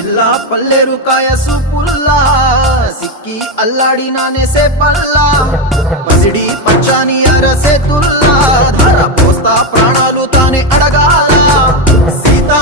పిల్ల పల్లెరు కాయ సూపుల్లా సిక్కి అల్లాడి నానేసే పల్లా పసిడి పచ్చాని అరసే తుల్లా ధర పోస్తా ప్రాణాలు తానే అడగాల సీతా